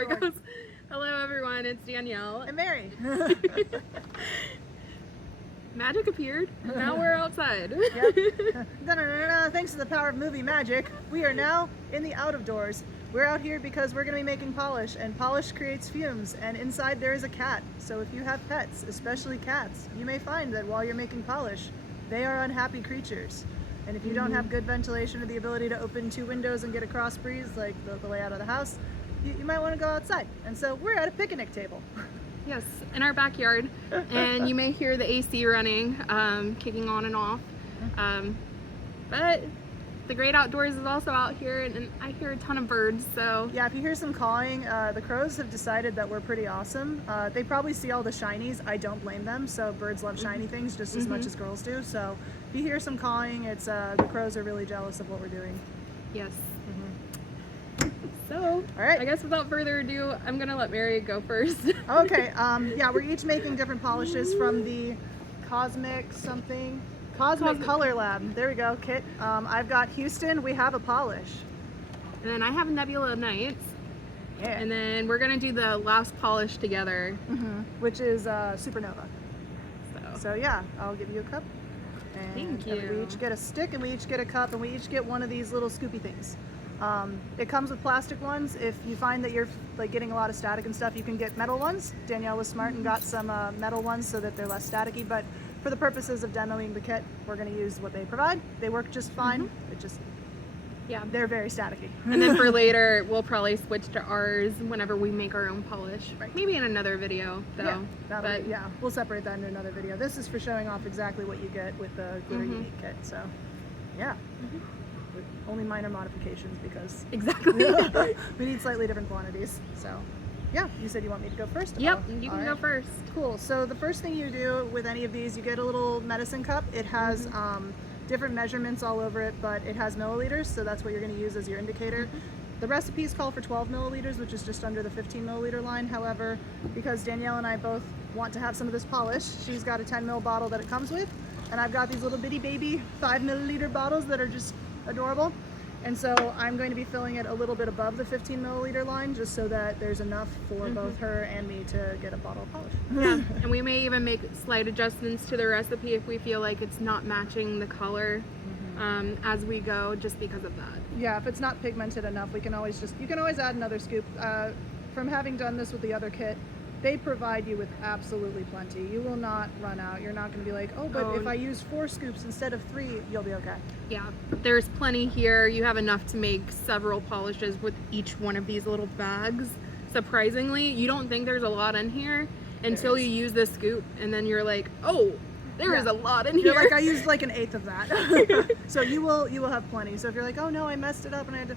There it goes. Hello everyone, it's Danielle. And Mary. Magic appeared, and now we're outside. Yep. Thanks to the power of movie magic, we are now in the out of doors. We're out here because we're going to be making polish, and polish creates fumes, and inside there is a cat. So if you have pets, especially cats, you may find that while you're making polish, they are unhappy creatures. And if you don't have good ventilation or the ability to open 2 windows and get a cross breeze like the layout of the house, you might want to go outside. And so we're at a picnic table. Yes, in our backyard, and you may hear the AC running, kicking on and off. But the great outdoors is also out here, and I hear a ton of birds, so... Yeah, if you hear some cawing, the crows have decided that we're pretty awesome. They probably see all the shinies. I don't blame them. So birds love shiny things just as much as girls do. So if you hear some cawing, it's the crows are really jealous of what we're doing. Yes. So, all right. I guess without further ado, I'm gonna let Mary go first. Okay. Yeah, we're each making different polishes from the Cosmic Color Lab. There we go, kit. I've got Houston. We have a polish. And then I have Nebula Nights. Yeah. And then we're gonna do the last polish together, which is Supernova. So yeah, I'll give you a cup. And Thank you. We each get a stick, and we each get a cup, and we each get one of these little scoopy things. It comes with plastic ones. If you find that you're like getting a lot of static and stuff, you can get metal ones. Danielle was smart and got some metal ones so that they're less staticky, but for the purposes of demoing the kit, we're going to use what they provide. They work just fine. They're very staticky. And then for later, we'll probably switch to ours whenever we make our own polish. Right. Maybe in another video, though. Yeah, we'll separate that in another video. This is for showing off exactly what you get with the Gitter Unique kit. So, yeah. With only minor modifications because we need slightly different quantities. So, yeah, you said you want me to go first? Yep, you can go first. Cool. So the first thing you do with any of these, you get a little medicine cup. It has different measurements all over it, but it has milliliters, so that's what you're going to use as your indicator. The recipes call for 12 milliliters, which is just under the 15 milliliter line. However, because Danielle and I both want to have some of this polish, she's got a 10 ml bottle that it comes with, and I've got these little bitty baby 5 milliliter bottles that are just adorable. And so I'm going to be filling it a little bit above the 15 milliliter line, just so that there's enough for both her and me to get a bottle of polish. Yeah, and we may even make slight adjustments to the recipe if we feel like it's not matching the color as we go, just because of that. Yeah, if it's not pigmented enough, we can always you can always add another scoop. From having done this with the other kit, they provide you with absolutely plenty. You will not run out. You're not going to be like, oh, but if I use 4 scoops instead of 3, you'll be okay. Yeah, there's plenty here. You have enough to make several polishes with each one of these little bags. Surprisingly, you don't think there's a lot in here until you use this scoop, and then you're like, oh, there is a lot in here. You're like, I used like 1/8 of that. So you will have plenty. So if you're like, oh no, I messed it up and I had to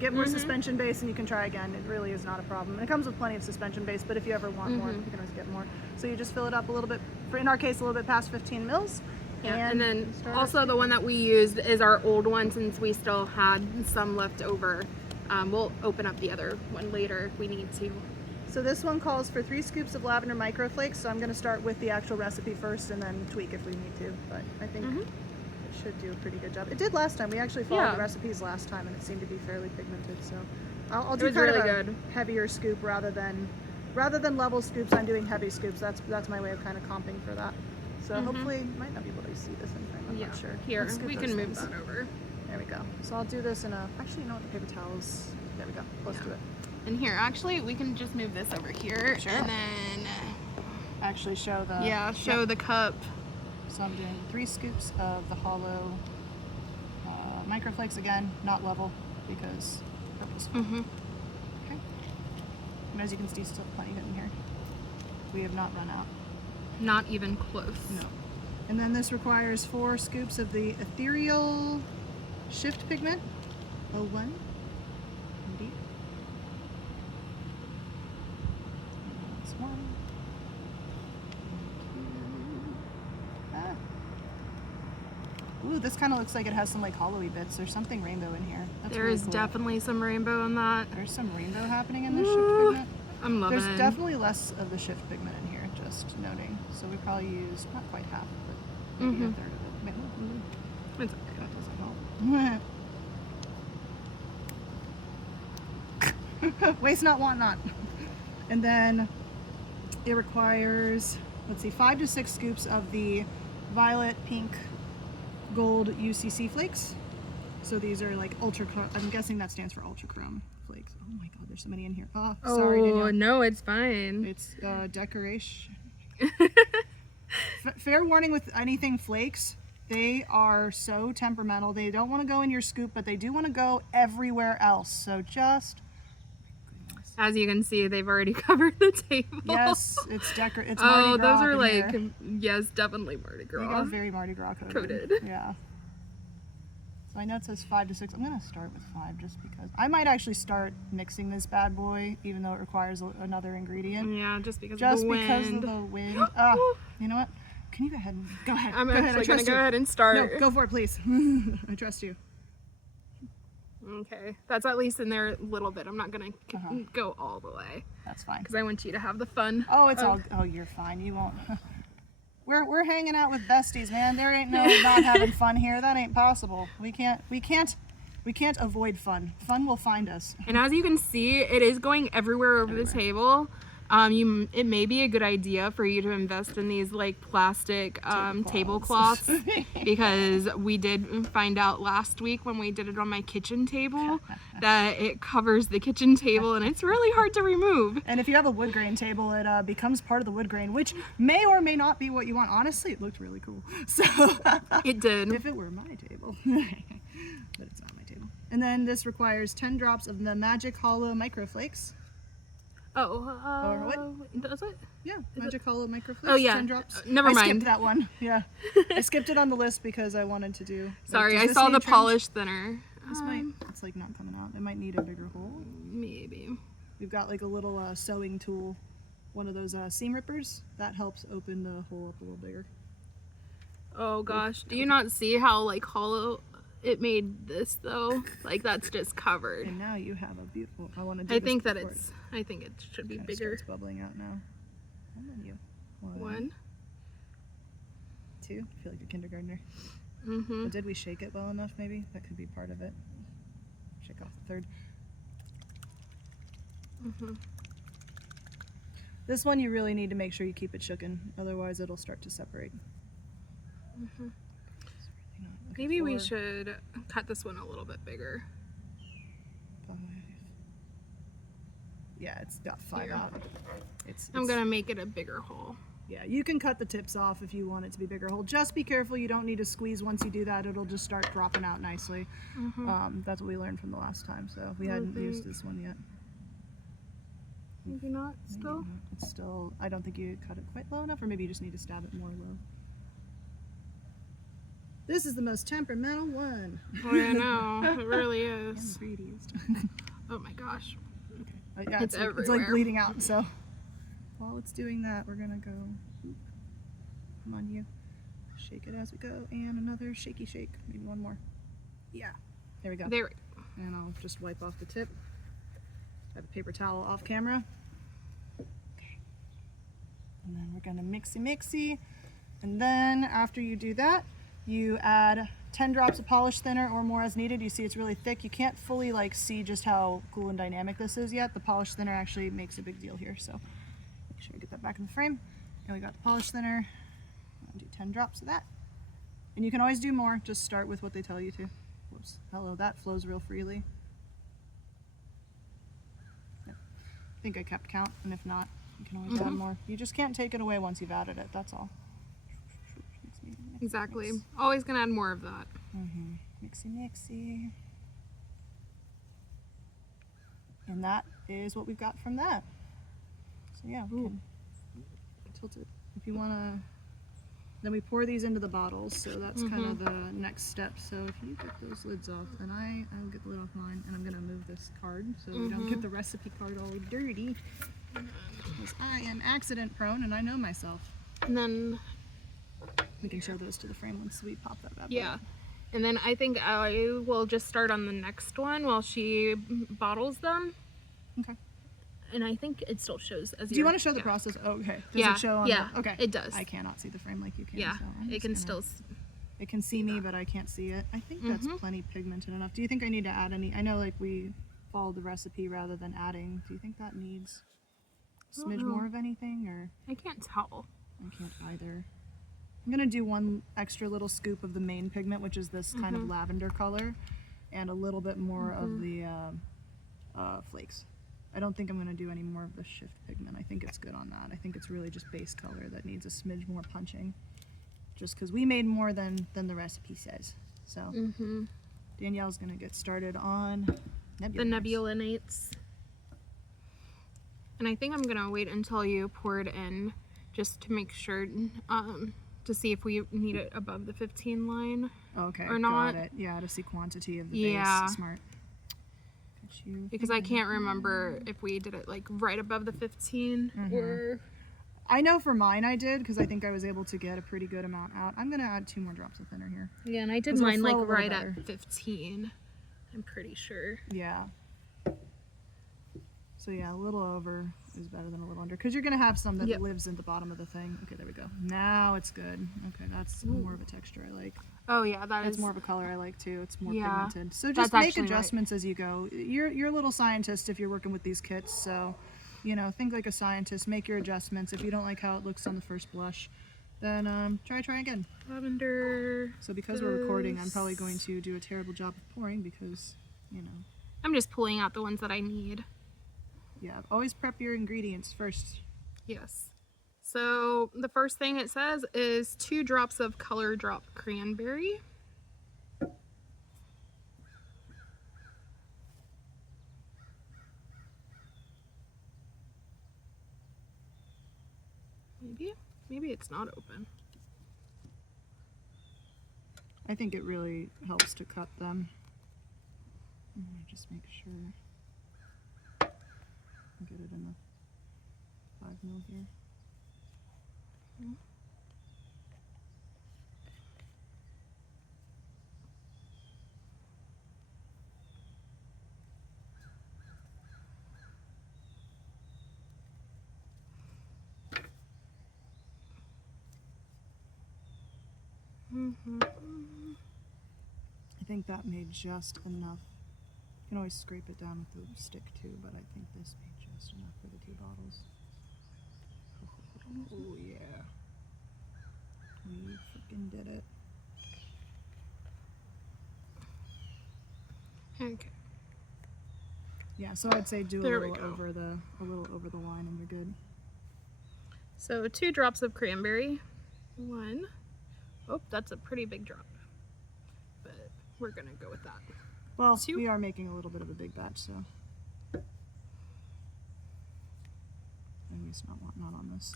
get more suspension base, and you can try again. It really is not a problem. It comes with plenty of suspension base, but if you ever want more, you can always get more. So you just fill it up a little bit, in our case, a little bit past 15 mils. Yeah, and then also the one that we used is our old one, since we still had some left over. We'll open up the other one later if we need to. So this one calls for 3 scoops of lavender microflakes, so I'm going to start with the actual recipe first and then tweak if we need to, but I think it should do a pretty good job. It did last time. We actually followed the recipes last time, and it seemed to be fairly pigmented, so I'll do kind of a heavier scoop rather than level scoops. I'm doing heavy scoops. That's my way of kind of comping for that. So hopefully, you might not be able to see this in frame. I'm not sure. Here, we can move that over. There we go. So I'll do this in a, actually, you know what, the paper towels, there we go, close to it. And here, actually, we can just move this over here, and then actually show the show the cup. So I'm doing 3 scoops of the hollow microflakes, again, not level because purpose. Okay. And as you can see, still plenty in here. We have not run out. Not even close. No. And then this requires 4 scoops of the ethereal shift pigment, 01. Indeed. That's 1. Ooh, this kind of looks like it has some like hollowy bits. There's something rainbow in here. That's there really is cool. Definitely some rainbow in that. There's some rainbow happening in this shift pigment. I'm loving it. There's definitely less of the shift pigment in here, just noting. So we probably used not quite half, but maybe a third of it. Maybe. It's okay. That doesn't help. Waste not, want not. And then it requires, let's see, 5 to 6 scoops of the violet, pink, gold UCC flakes. So these are like ultra, I'm guessing that stands for ultra chrome flakes. Oh my god, there's so many in here. Oh, sorry, Danielle. No, it's fine. It's decoration. Fair warning with anything flakes, they are so temperamental. They don't want to go in your scoop, but they do want to go everywhere else. So just... As you can see, they've already covered the table. Yes, it's Mardi Oh, Gras those are in like, here. yes, definitely Mardi They Gras. got very Mardi Gras Coated. Yeah. So I know it says 5 to 6. I'm going to start with 5 just because. I might actually start mixing this bad boy, even though it requires another ingredient. Yeah, just because Just of the because wind. of the wind. You know what? Can you go ahead? Go ahead. I'm go ahead. actually going to go ahead and start. No, go for it, please. I trust you. Okay, that's at least in there a little bit. I'm not going to go all the way. That's fine. Because I want you to have the fun. Oh, it's all. Oh, you're fine. You won't. We're hanging out with besties, man. There ain't no not having fun here. That ain't possible. We can't avoid fun. Fun will find us. And as you can see, it is going everywhere over the table. It may be a good idea for you to invest in these like plastic tablecloths because we did find out last week when we did it on my kitchen table that it covers the kitchen table and it's really hard to remove. And if you have a wood grain table, it becomes part of the wood grain, which may or may not be what you want. Honestly, it looked really cool. So It did. if it were my table, but it's not my table. And then this requires 10 drops of the Magic Hollow Microflakes. Or what? Does it? Yeah, Magic Hollow Microflakes. Oh, yeah. 10 drops. Never I mind. skipped that one. Yeah, I skipped it on the list because I wanted to do. Sorry, does I this saw need the trimmed? polish thinner. This might. It's like not coming out. It might need a bigger hole. Maybe. We've got like a little sewing tool, one of those seam rippers that helps open the hole up a little bigger. Oh gosh, do you not see how like hollow it made this though? Like that's just covered. And now you have a beautiful. I want to do. I this think that before I think it should be kinda bigger. starts bubbling out now. How many? One. 2. I feel like a kindergartner. Mm-hmm. But did we shake it well enough? Maybe that could be part of it. Shake off the third. Mm-hmm. This one you really need to make sure you keep it shooken, otherwise it'll start to separate. Mm-hmm. Okay, Maybe we 4, should cut this one a little bit bigger. 5. Yeah, it's got 5 Here. out. It's I'm gonna make it a bigger hole. Yeah, you can cut the tips off if you want it to be bigger hole. Just be careful, you don't need to squeeze. Once you do that, it'll just start dropping out nicely. Mm-hmm. That's what we learned from the last time, so we hadn't used this one yet. Maybe not Maybe still. not. It's still, I don't think you cut it quite low enough, or maybe you just need to stab it more low. This is the most temperamental one. Oh, yeah, no, it really And is. the greediest. Oh my gosh. Okay. Yeah, It's it's like everywhere. bleeding out, so while it's doing that, we're gonna go, come on you, shake it as we go, and another shaky shake, maybe one more. Yeah, there we go. There. And I'll just wipe off the tip. I have a paper towel off camera. Okay. And then we're gonna mixy, and then after you do that, you add 10 drops of polish thinner or more as needed. You see it's really thick. You can't fully like see just how cool and dynamic this is yet. The polish thinner actually makes a big deal here, so make sure you get that back in the frame. And we got the polish thinner. I'll do 10 drops of that. And you can always do more, just start with what they tell you to. Whoops, hello, that flows real freely. Yep. I think I kept count, and if not, you can always add more. You just can't take it away once you've added it, that's all. Exactly. Always gonna add more of that. Mixy. And that is what we've got from that. So yeah, we can tilt it if you wanna. Then we pour these into the bottles, so that's kind of the next step. So if you get those lids off, then I will get the lid off mine, and I'm gonna move this card so we don't get the recipe card all dirty. Because I am accident prone and I know myself. And then We can show those to the frame once we pop that bad boy. yeah. And then I think I will just start on the next one while she bottles them. Okay. And I think it still shows as Do you want to show the process? Oh, okay. Does Yeah, it show on yeah, the, okay. it does. I cannot see the frame like you can. Yeah, so I'm it just can gonna- still. It can see me, but I can't see it. I think that's plenty pigmented enough. Do you think I need to add any? I know like we followed the recipe rather than adding. Do you think that needs a I don't smidge know. more of anything, or? I can't tell. I can't either. I'm gonna do one extra little scoop of the main pigment, which is this kind of lavender color, and a little bit more of the flakes. I don't think I'm gonna do any more of the shift pigment. I think it's good on that. I think it's really just base color that needs a smidge more punching, just because we made more than the recipe says. So Danielle's gonna get started on The nebulinates. And I think I'm gonna wait until you pour it in, just to make sure, to see if we need it above the 15 line. Okay, or not. got it. Yeah, to see quantity of the Yeah. base. Smart. Because I can't remember if we did it like right above the 15 or... I know for mine I did, because I think I was able to get a pretty good amount out. I'm gonna add 2 more drops of thinner here. Yeah, and I did 'Cause it'll mine like flow a little right better. at 15. I'm pretty sure. Yeah. So yeah, a little over is better than a little under, because you're gonna have some that Yep. lives in the bottom of the thing. Okay, there we go. Now it's good. Okay, that's more of a texture I like. Oh yeah, That's more of a color I like too. It's more Yeah, pigmented. So just that's make actually right. adjustments as you go. You're a little scientist if you're working with these kits, so you know, think like a scientist, make your adjustments. If you don't like how it looks on the first blush, then try again. lavender. So because we're recording, I'm probably going to do a terrible job of pouring because, you know. I'm just pulling out the ones that I need. Yeah, always prep your ingredients first. Yes. So the first thing it says is 2 drops of color drop cranberry. Maybe it's not open. I think it really helps to cut them. Let me just make sure. I'll get it in the 5 mil here. I think that made just enough. You can always scrape it down with the stick too, but I think this made just enough for the 2 bottles. Oh yeah. We freaking did it. Okay. Yeah, so I'd say do a There we little go. over the line and you're good. So 2 drops of cranberry. 1. Oh, that's a pretty big drop. But we're gonna go with that. Well, 2. we are making a little bit of a big batch, so at least not on this.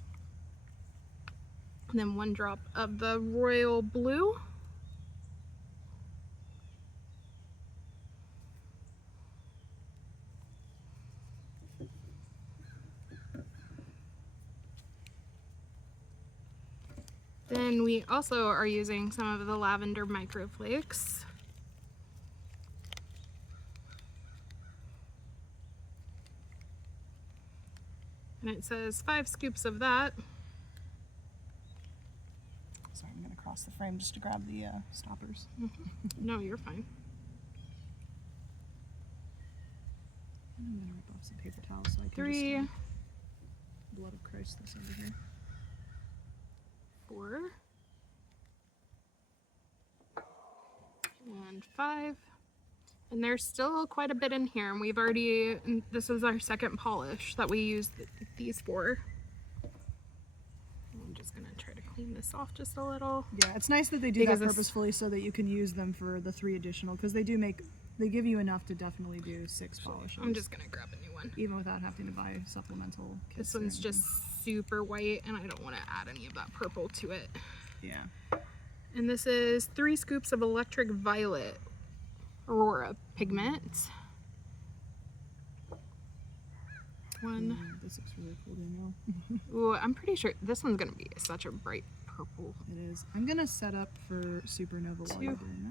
And then 1 drop of the royal blue. Then we also are using some of the lavender microflakes. And it says 5 scoops of that. Sorry, I'm gonna cross the frame just to grab the stoppers. No, you're fine. I'm gonna rip off some paper towels so I can 3, just blood of Christ this over here. 4, and 5. And there's still quite a bit in here, and we've already, and this is our second polish that we used these for. I'm just gonna try to clean this off just a little. Yeah, it's nice that they do Because that this- purposefully so that you can use them for the 3 additional, because they give you enough to definitely do 6 polishes. I'm just gonna grab a new one. even without having to buy supplemental kits. This or one's anything. just super white, and I don't want to add any of that purple to it. Yeah. And this is 3 scoops of electric violet Aurora pigment. 1. This looks really cool, Danielle. Ooh, I'm pretty sure this one's gonna be such a bright purple. It is. I'm gonna set up for Supernova while you're 2. doing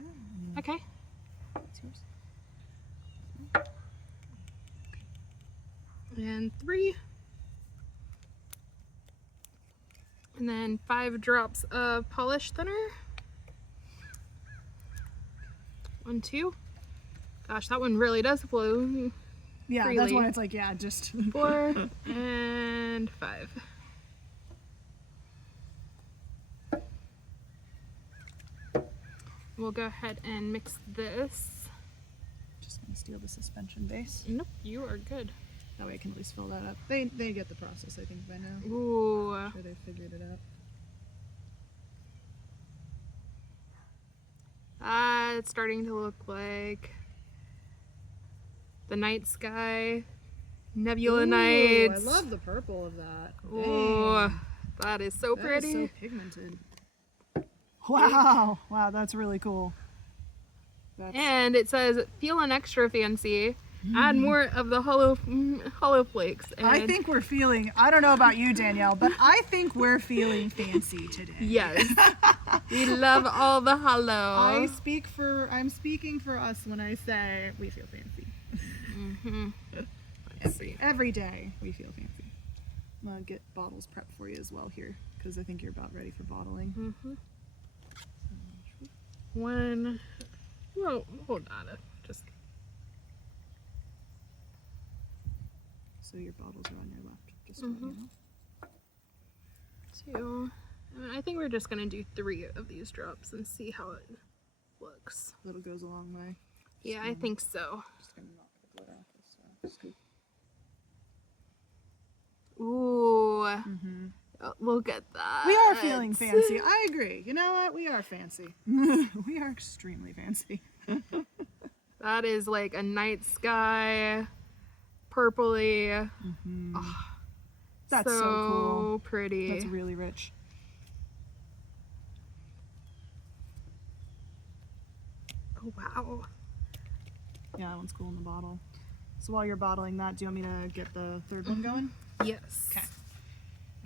that. Okay. It's yours. And 3. And then 5 drops of polish thinner. 1, 2. Gosh, that one really does flow. Yeah, freely. that's why it's like, yeah, just 4 and 5. We'll go ahead and mix this. Just gonna steal the suspension base. Nope, you are good. That way I can at least fill that up. They get the process, I think, by now. Ooh. I'm sure they figured it out. It's starting to look like the night sky, nebula Ooh, nights. I love the purple of that. Ooh, Dang. that is so pretty. That is so pigmented. Wow, wow, that's really cool. And it says, feel an extra fancy. Add more of the hollow flakes. And I think we're feeling, I don't know about you, Danielle, but I think we're feeling fancy today. yes, we love all the hollow. I'm speaking for us when I say we feel fancy. Let's see. Every day we feel fancy. I'm gonna get bottles prepped for you as well here, because I think you're about ready for bottling. One. Whoa, hold on. Just. So your bottles are on your left. Just so you know. 2. I think we're just gonna do 3 of these drops and see how it looks. Little goes a long way. Yeah, I think so. Just gonna knock the glitter off this scoop. Ooh. Look at that. We are feeling fancy. I agree. You know what? We are fancy. We are extremely fancy. That is like a night sky, purpley. Oh, That's so cool. Pretty. That's really rich. Oh wow. Yeah, that one's cool in the bottle. So while you're bottling that, do you want me to get the third one going? Yes. Okay.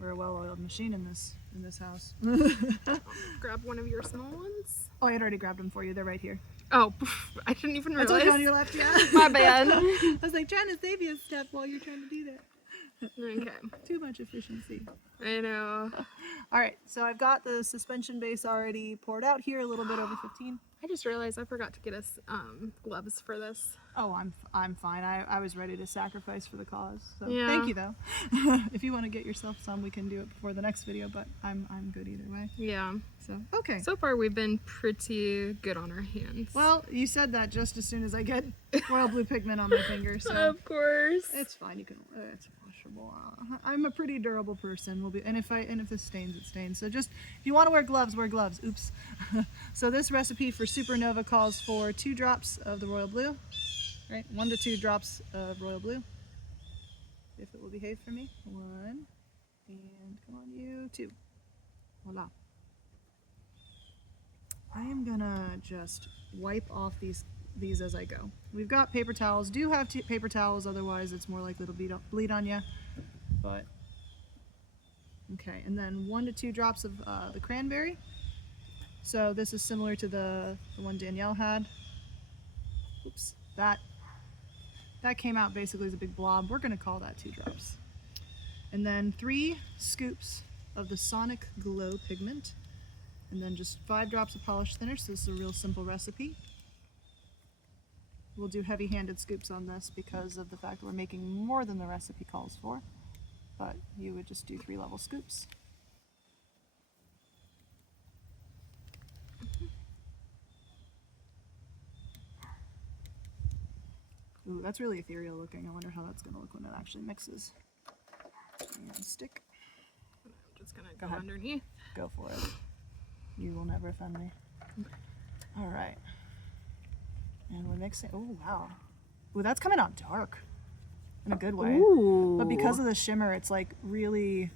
We're a well-oiled machine in this house. Grab one of your small ones. Oh, I had already grabbed them for you. They're right here. Oh, I didn't even I told realize. you on your left, yeah. My bad. I was like trying to save you a step while you're trying to do that. Okay. Too much efficiency. I know. All right, so I've got the suspension base already poured out here, a little bit over 15. I just realized I forgot to get us gloves for this. Oh, I'm fine. I was ready to sacrifice for the cause. So Yeah. thank you though. If you want to get yourself some, we can do it before the next video, but I'm good either way. Yeah. So okay. So far we've been pretty good on our hands. Well, you said that just as soon as I get royal blue pigment on my finger, so of course. it's fine. You can. It's washable. I'm a pretty durable person. And if this stains, it stains. So just if you want to wear gloves, wear gloves. Oops. So this recipe for Supernova calls for 2 drops of the royal blue. Right, 1 to 2 drops of royal blue. If it will behave for me. 1 and come on, you 2. Voila. I am gonna just wipe off these as I go. We've got paper towels. Do have paper towels, otherwise it's more likely to bleed on you. But okay, and then 1 to 2 drops of the cranberry. So this is similar to the one Danielle had. Oops, that came out basically as a big blob. We're gonna call that 2 drops. And then 3 scoops of the Sonic Glow pigment. And then just 5 drops of polished thinner, so this is a real simple recipe. We'll do heavy-handed scoops on this because of the fact that we're making more than the recipe calls for. But you would just do 3 level scoops. Ooh, that's really ethereal looking. I wonder how that's going to look when it actually mixes. And stick. I'm just gonna Go go ahead. underneath. Go for it. You will never offend me. All right. And we're mixing. Oh, wow. Ooh, that's coming out dark in a good way. Ooh. But because of the shimmer, it's like really,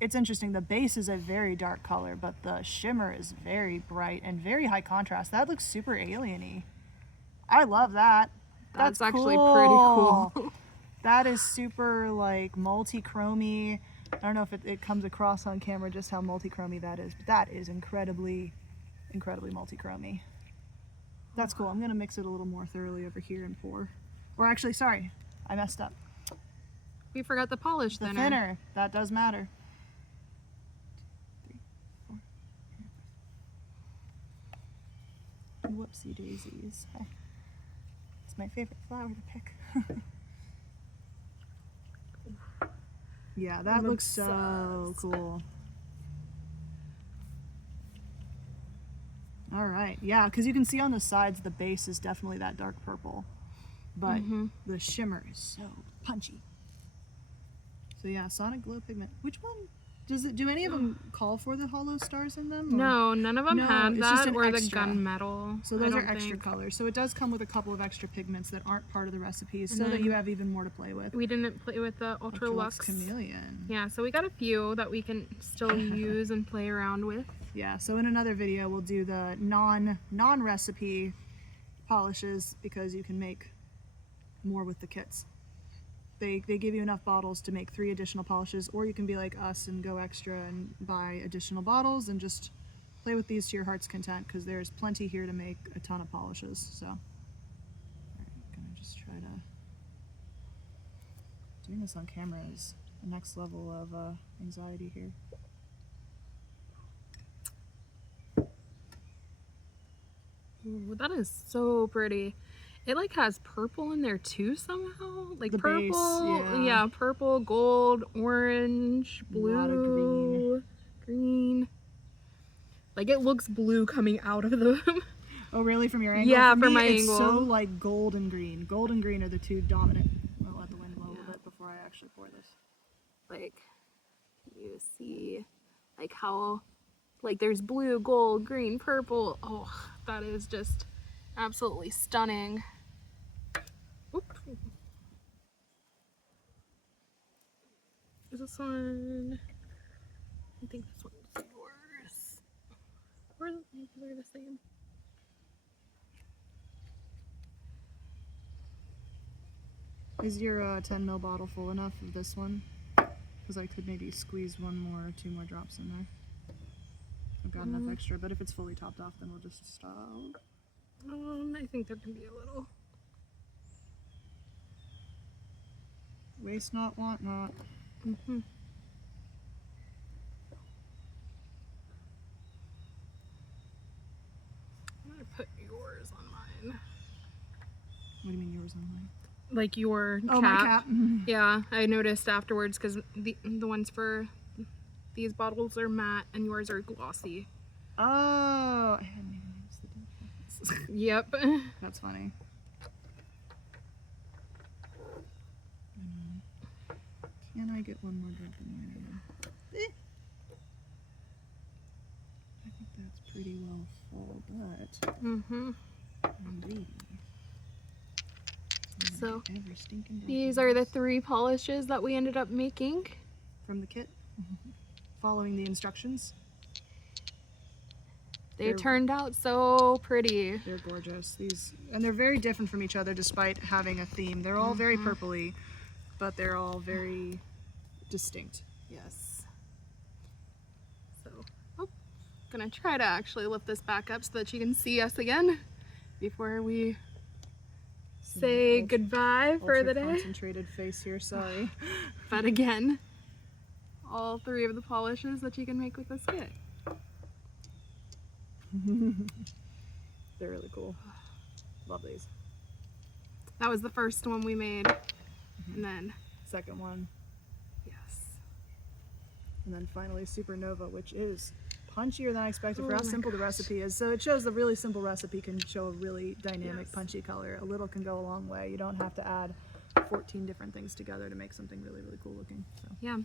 it's interesting. The base is a very dark color, but the shimmer is very bright and very high contrast. That looks super alien-y. I love that. That's actually pretty cool. That is super like multi-chromy. I don't know if it comes across on camera just how multi-chromy that is, but that is incredibly multi-chromy. That's cool. I'm gonna mix it a little more thoroughly over here and pour. Or actually, sorry, I messed up. We forgot the polish The thinner. thinner, that does matter. 2, 3, 4. Whoopsie daisies. It's my favorite flower to pick. Yeah, that I'm looks so obsessed. cool. All right, yeah, because you can see on the sides the base is definitely that dark purple, but the shimmer is so punchy. So yeah, Sonic Glow pigment. Which one does it? Do any of them call for the hollow stars in them? Or? No, none of them No, had it's just that an or the extra. gunmetal. So I those are don't extra think. colors. So it does come with a couple of extra pigments that aren't part of the recipes, And so that then you have even more to play with. We didn't play with the Ultra Lux. Chameleon. Yeah, so we got a few that we can still use and play around with. Yeah, so in another video we'll do the non-recipe polishes because you can make more with the kits. They give you enough bottles to make 3 additional polishes, or you can be like us and go extra and buy additional bottles and just play with these to your heart's content, because there's plenty here to make a ton of polishes. So, all right, I'm gonna just try to. Doing this on camera is the next level of anxiety here. Ooh, that is so pretty. It like has purple in there too somehow. Like The purple, base, yeah, purple, gold, orange, blue, lot of green. Like it looks blue coming out of the. Oh really? From your angle? Yeah, For from me, my it's angle. so like gold and green. Gold and green are the two dominant. I'll let the wind blow a little bit before I actually pour this. Like you see, like how, like there's blue, gold, green, purple. Oh, that is just absolutely stunning. Oop. Is this one? I think this one's yours. Or they're the same. Is your 10 ml bottle full enough of this one? Because I could maybe squeeze 1 more or 2 more drops in there. I've got enough extra, but if it's fully topped off, then we'll just stop. I think there can be a little. Waste not, want not. I'm gonna put yours on mine. What do you mean yours on mine? Like your cap. Oh, my cap. Yeah, I noticed afterwards because the ones for these bottles are matte and yours are glossy. Oh, I hadn't even noticed the difference. Yep. That's funny. Can I get 1 more drop in there again? I think that's pretty well full, but I'm greedy. So every stinking drop these of are the this 3 polishes that we ended up making from the kit, following the instructions. They turned out so pretty. They're gorgeous. These, and they're very different from each other despite having a theme. They're all very purpley, but they're all very distinct. Yes. So, gonna try to actually lift this back up so that you can see us again before we say goodbye for the day. Concentrated face here, sorry. But again, all 3 of the polishes that you can make with this kit. They're really cool. Love these. That was the first one we made, and then Second one, yes, and then finally Supernova, which is punchier than I expected for Oh how my simple the gosh. recipe is. So it shows the really simple recipe can show a really dynamic, Yes. punchy color. A little can go a long way. You don't have to add 14 different things together to make something really, really cool looking. So. yeah.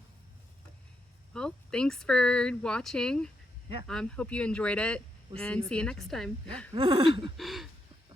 Well, thanks for watching. Yeah. Hope you enjoyed it, We'll and see see you you next next time. Yeah.